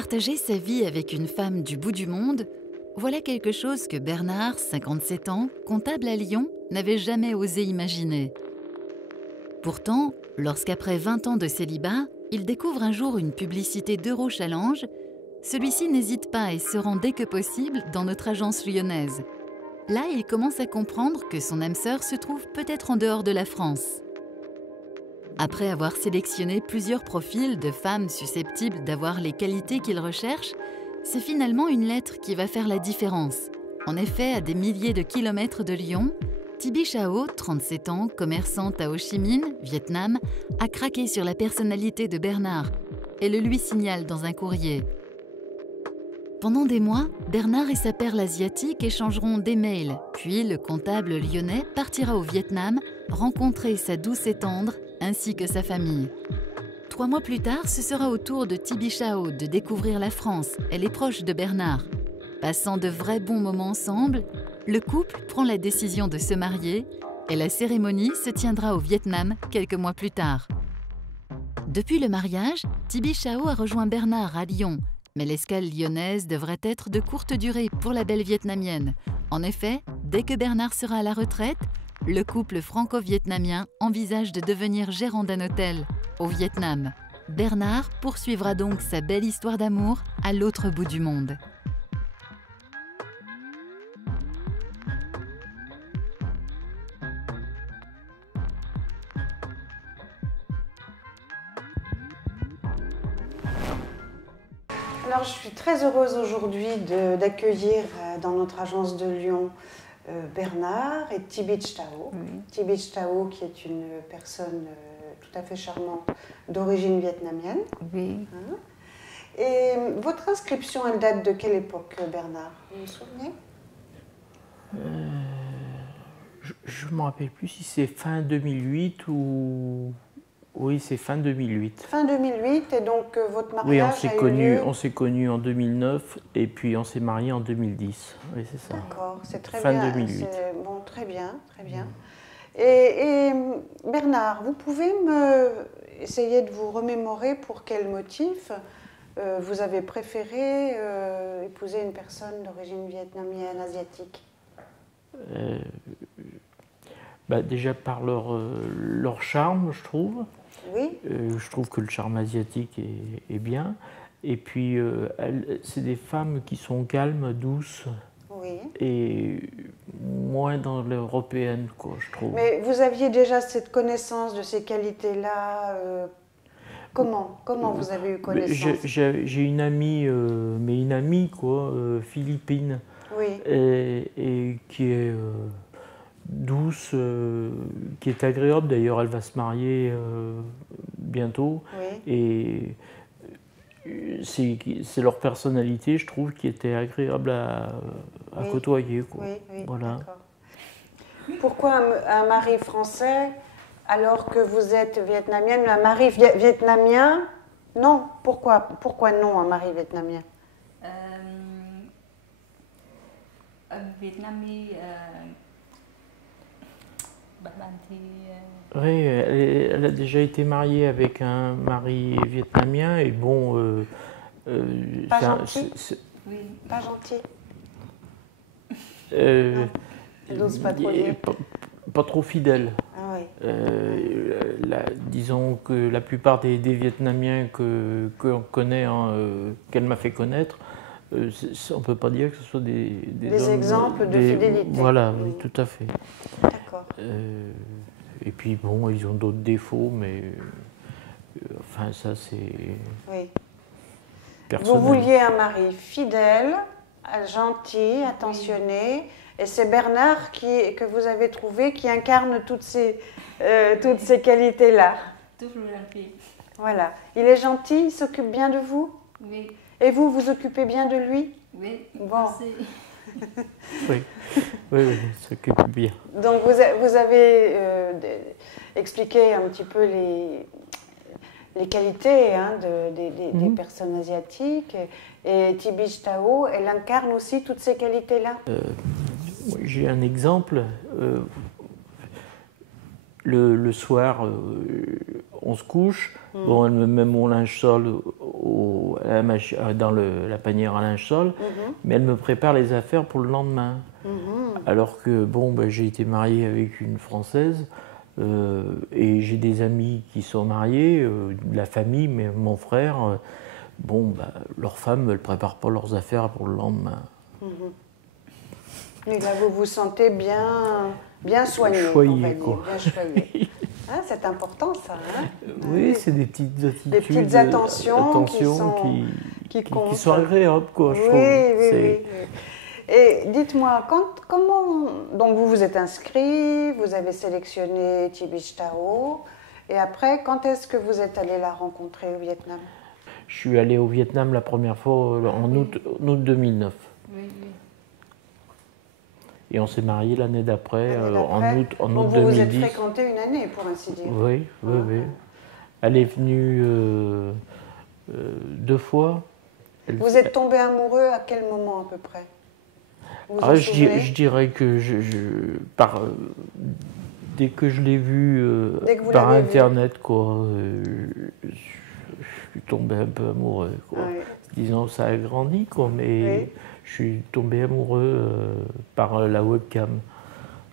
Partager sa vie avec une femme du bout du monde, voilà quelque chose que Bernard, 57 ans, comptable à Lyon, n'avait jamais osé imaginer. Pourtant, lorsqu'après 20 ans de célibat, il découvre un jour une publicité d'Eurochallenge, celui-ci n'hésite pas et se rend dès que possible dans notre agence lyonnaise. Là, il commence à comprendre que son âme sœur se trouve peut-être en dehors de la France. Après avoir sélectionné plusieurs profils de femmes susceptibles d'avoir les qualités qu'il recherche, c'est finalement une lettre qui va faire la différence. En effet, à des milliers de kilomètres de Lyon, Tibi Chao, 37 ans, commerçante à Ho Chi Minh, Vietnam, a craqué sur la personnalité de Bernard et le lui signale dans un courrier. Pendant des mois, Bernard et sa perle asiatique échangeront des mails, puis le comptable lyonnais partira au Vietnam rencontrer sa douce et tendre ainsi que sa famille. 3 mois plus tard, ce sera au tour de Tibi Chao de découvrir la France. Elle est proche de Bernard. Passant de vrais bons moments ensemble, le couple prend la décision de se marier et la cérémonie se tiendra au Vietnam quelques mois plus tard. Depuis le mariage, Tibi Chao a rejoint Bernard à Lyon, mais l'escale lyonnaise devrait être de courte durée pour la belle vietnamienne. En effet, dès que Bernard sera à la retraite, le couple franco-vietnamien envisage de devenir gérant d'un hôtel au Vietnam. Bernard poursuivra donc sa belle histoire d'amour à l'autre bout du monde. Alors, je suis très heureuse aujourd'hui d'accueillir dans notre agence de Lyon Bernard et Tibi Chao. Tibi Chao, qui est une personne tout à fait charmante d'origine vietnamienne. Oui. Hein? Et votre inscription, elle date de quelle époque, Bernard? Vous vous souvenez? Je ne me rappelle plus si c'est fin 2008 ou... Oui, c'est fin 2008. Fin 2008, et donc votre mariage oui, on s'est connus en 2009 et puis on s'est mariés en 2010. Oui, c'est ça. D'accord, c'est très fin bien. 2008. Bon, très bien, très bien. Et Bernard, vous pouvez essayer de vous remémorer pour quel motif vous avez préféré épouser une personne d'origine vietnamienne, asiatique? Déjà par leur charme, je trouve. Oui. Je trouve que le charme asiatique est bien. Et puis, c'est des femmes qui sont calmes, douces. Oui. Et moins dans l'européenne, quoi, je trouve. Mais vous aviez déjà cette connaissance de ces qualités-là Comment vous avez eu connaissance? J'ai une amie, mais une amie, quoi, philippine. Oui. Et qui est... douce, qui est agréable. D'ailleurs, elle va se marier bientôt. Oui. Et c'est leur personnalité, je trouve, qui était agréable à oui. côtoyer. Quoi. Oui, voilà. Pourquoi un mari français alors que vous êtes vietnamienne? Un mari vietnamien? Non. Pourquoi non un mari vietnamien? Un Vietnamien... Oui, elle a déjà été mariée avec un mari vietnamien et bon... pas gentil. Oui, pas gentil. Elle n'ose pas trop dire. Pas trop fidèle. Ah oui. Disons que la plupart des Vietnamiens qu'on connaît, qu'elle m'a fait connaître, on ne peut pas dire que ce soit des hommes, exemples de fidélité. Voilà, oui, tout à fait. D'accord. Et puis bon, ils ont d'autres défauts, mais enfin ça c'est oui. personnel. Vous vouliez un mari fidèle, gentil, attentionné, et c'est Bernard que vous avez trouvé qui incarne toutes ces qualités-là. Toujours gentil. Voilà. Il est gentil, il s'occupe bien de vous? Oui. Et vous vous occupez bien de lui? Oui. Bon. Oui, il s'occupe bien. Donc vous avez expliqué un petit peu les qualités des personnes asiatiques. Et Tibi Chao, elle incarne aussi toutes ces qualités-là? J'ai un exemple. le soir, on se couche. Bon, elle me met mon linge sale dans la panière à linge sale, mais elle me prépare les affaires pour le lendemain. Alors que bon, ben, j'ai été marié avec une Française et j'ai des amis qui sont mariés, de la famille, mais mon frère, bon, ben, leurs femmes ne préparent pas leurs affaires pour le lendemain. Et là, vous vous sentez bien soigné, Choyé, on va dire, quoi. bien choyé. Hein, c'est important, ça. Hein? Oui, c'est des petites attitudes, des petites attentions qui comptent. sont agréables, quoi, je trouve. Oui. Et dites-moi, comment... Donc, vous vous êtes inscrit, vous avez sélectionné Thibich Thao, et après, quand est-ce que vous êtes allé la rencontrer au Vietnam? Je suis allé au Vietnam la première fois en août 2009. Oui, oui. Et on s'est mariés l'année d'après, en août Donc 2010. vous vous êtes fréquenté une année, pour ainsi dire. Oui. Elle est venue 2 fois. Vous êtes tombé amoureux à quel moment à peu près? Vous vous en souvenez? Je dirais que dès que je l'ai vue par Internet, quoi, je suis tombé un peu amoureux. Quoi. Oui. Disons, ça a grandi, quoi, mais je suis tombé amoureux par la webcam.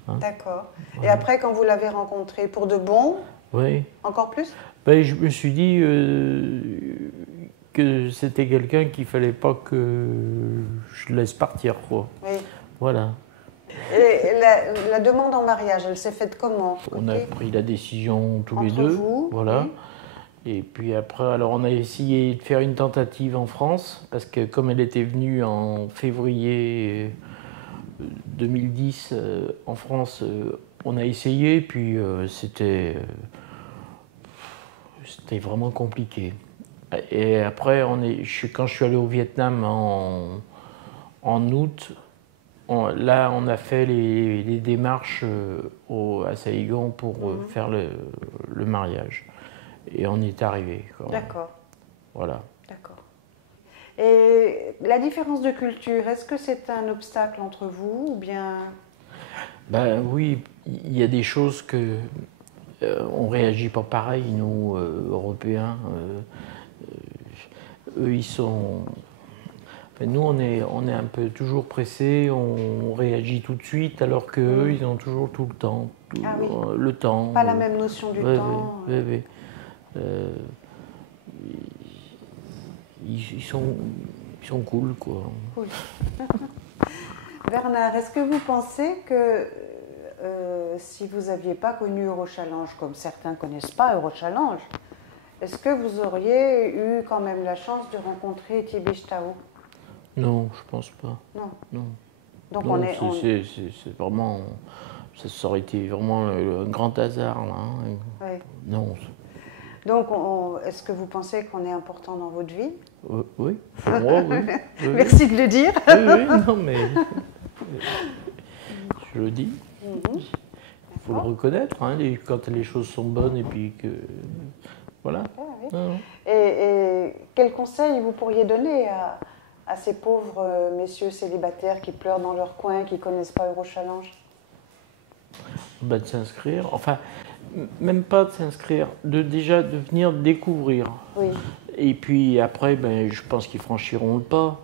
Hein. D'accord. Et après, quand vous l'avez rencontré, pour de bon, encore plus? Ben, je me suis dit que c'était quelqu'un qu'il ne fallait pas que je laisse partir, quoi. Oui. Voilà. Et la demande en mariage, elle s'est faite comment? On a pris la décision tous les Entre deux. vous, voilà. oui. Et puis après, alors on a essayé de faire une tentative en France, parce que comme elle était venue en février 2010 en France, on a essayé, puis c'était vraiment compliqué. Et après, quand je suis allé au Vietnam en août, là on a fait les démarches à Saigon pour faire le mariage. Et on y est arrivé. D'accord. Voilà. D'accord. Et la différence de culture, est-ce que c'est un obstacle entre vous ou bien... Ben oui, il y a des choses que on réagit pas pareil, nous, Européens. Eux, ils sont... Enfin, nous, on est un peu toujours pressés, on réagit tout de suite, alors qu'eux, ils ont toujours tout le temps. Le temps. Pas la même notion du temps. Oui. Ils sont cool, quoi. Cool. Bernard, est-ce que vous pensez que si vous n'aviez pas connu Eurochallenge, comme certains ne connaissent pas Eurochallenge, est-ce que vous auriez eu quand même la chance de rencontrer Thibich Thao? Non, je pense pas. Non. Donc non, c'est vraiment... Ça aurait été vraiment un grand hasard, là. Hein. Oui. Non. Donc, est-ce que vous pensez qu'on est important dans votre vie? Oui, pour moi, oui. Merci de le dire. Oui, non, mais je le dis. Il faut le reconnaître, hein, quand les choses sont bonnes et puis que... Voilà. Et quel conseil vous pourriez donner à ces pauvres messieurs célibataires qui pleurent dans leur coin, qui ne connaissent pas Eurochallenge? De s'inscrire, enfin, même pas de s'inscrire, déjà de venir découvrir. Oui. Et puis après, je pense qu'ils franchiront le pas.